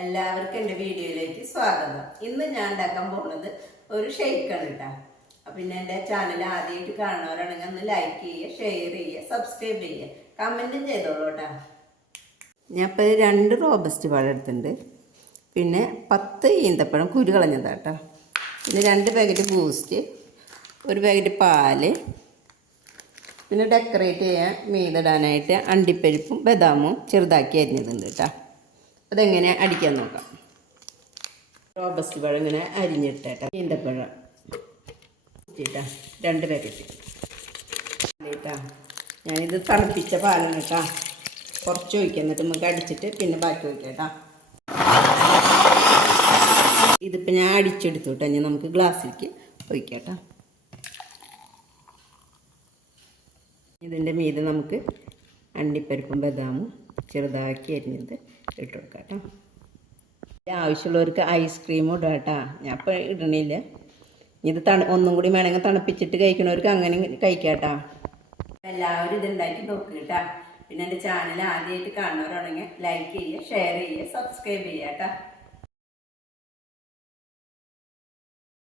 എല്ലാവർക്കും എൻ്റെ വീഡിയോയിലേക്ക് സ്വാഗതം. ഇന്ന് ഞാൻ ഉണ്ടാക്കാൻ പോകുന്നത് ഒരു ഷേക്കാണ് കേട്ടോ. പിന്നെ എൻ്റെ ചാനൽ ആദ്യമായിട്ട് കാണുന്നവരാണെങ്കിൽ ഒന്ന് ലൈക്ക് ചെയ്യുക, ഷെയർ ചെയ്യുക, സബ്സ്ക്രൈബ് ചെയ്യുക, കമൻറ്റും ചെയ്തോളൂ കേട്ടോ. ഞാൻ ഇപ്പോൾ 2 റോബസ്റ്റ് പഴം എടുത്തിട്ടുണ്ട്, പിന്നെ 10 ഈന്തപ്പഴം കുരു കളഞ്ഞതാണ് കേട്ടോ, പിന്നെ 2 പാക്കറ്റ് ബൂസ്റ്റ്, 1 പാക്കറ്റ് പാല്, പിന്നെ ഡെക്കറേറ്റ് ചെയ്യാൻ മീതിടാനായിട്ട് അണ്ടിപ്പരിപ്പും ബദാമും ചെറുതാക്കി അരിഞ്ഞതുണ്ട് കേട്ടോ. അതെങ്ങനെ അടിക്കാൻ നോക്കാം. റോബസ്റ്റ് പഴം ഇങ്ങനെ അരിഞ്ഞിട്ടേട്ടാ, ഈന്തപ്പഴം കേട്ടാ 2 പാക്കറ്റ് കേട്ടാ. ഞാനിത് തണുപ്പിച്ച പാലാണ് കേട്ടാ, കുറച്ച് ഒഴിക്കാം, എന്നിട്ട് നമുക്ക് അടിച്ചിട്ട് പിന്നെ ബാക്കി ഒഴിക്കാം കേട്ടാ. ഇതിപ്പോൾ ഞാൻ അടിച്ചെടുത്തു കേട്ടോ. ഇനി നമുക്ക് ഗ്ലാസ്സിലേക്ക് ഒഴിക്കാം കേട്ടോ. ഇതിൻ്റെ മീതെ നമുക്ക് അണ്ടിപ്പരിപ്പും ബദാമും ചെറുതാക്കി അരിഞ്ഞത് ഇട്ട് കൊടുക്കാം കേട്ടോ. ആവശ്യമുള്ളവർക്ക് ഐസ്ക്രീമും ഇടാം കേട്ടോ. ഞാൻ ഇപ്പോൾ ഇടണില്ല. ഇത് ഒന്നും കൂടി വേണമെങ്കിൽ തണുപ്പിച്ചിട്ട് കഴിക്കണവർക്ക് അങ്ങനെ കഴിക്കാം കേട്ടോ. എല്ലാവരും ഇതുണ്ടാക്കി നോക്കുക കേട്ടോ. പിന്നെ എൻ്റെ ചാനൽ ആദ്യമായിട്ട് കാണുന്നവരാണെങ്കിൽ ലൈക്ക് ചെയ്യുക, ഷെയർ ചെയ്യുക, സബ്സ്ക്രൈബ് ചെയ്യുക കേട്ടോ.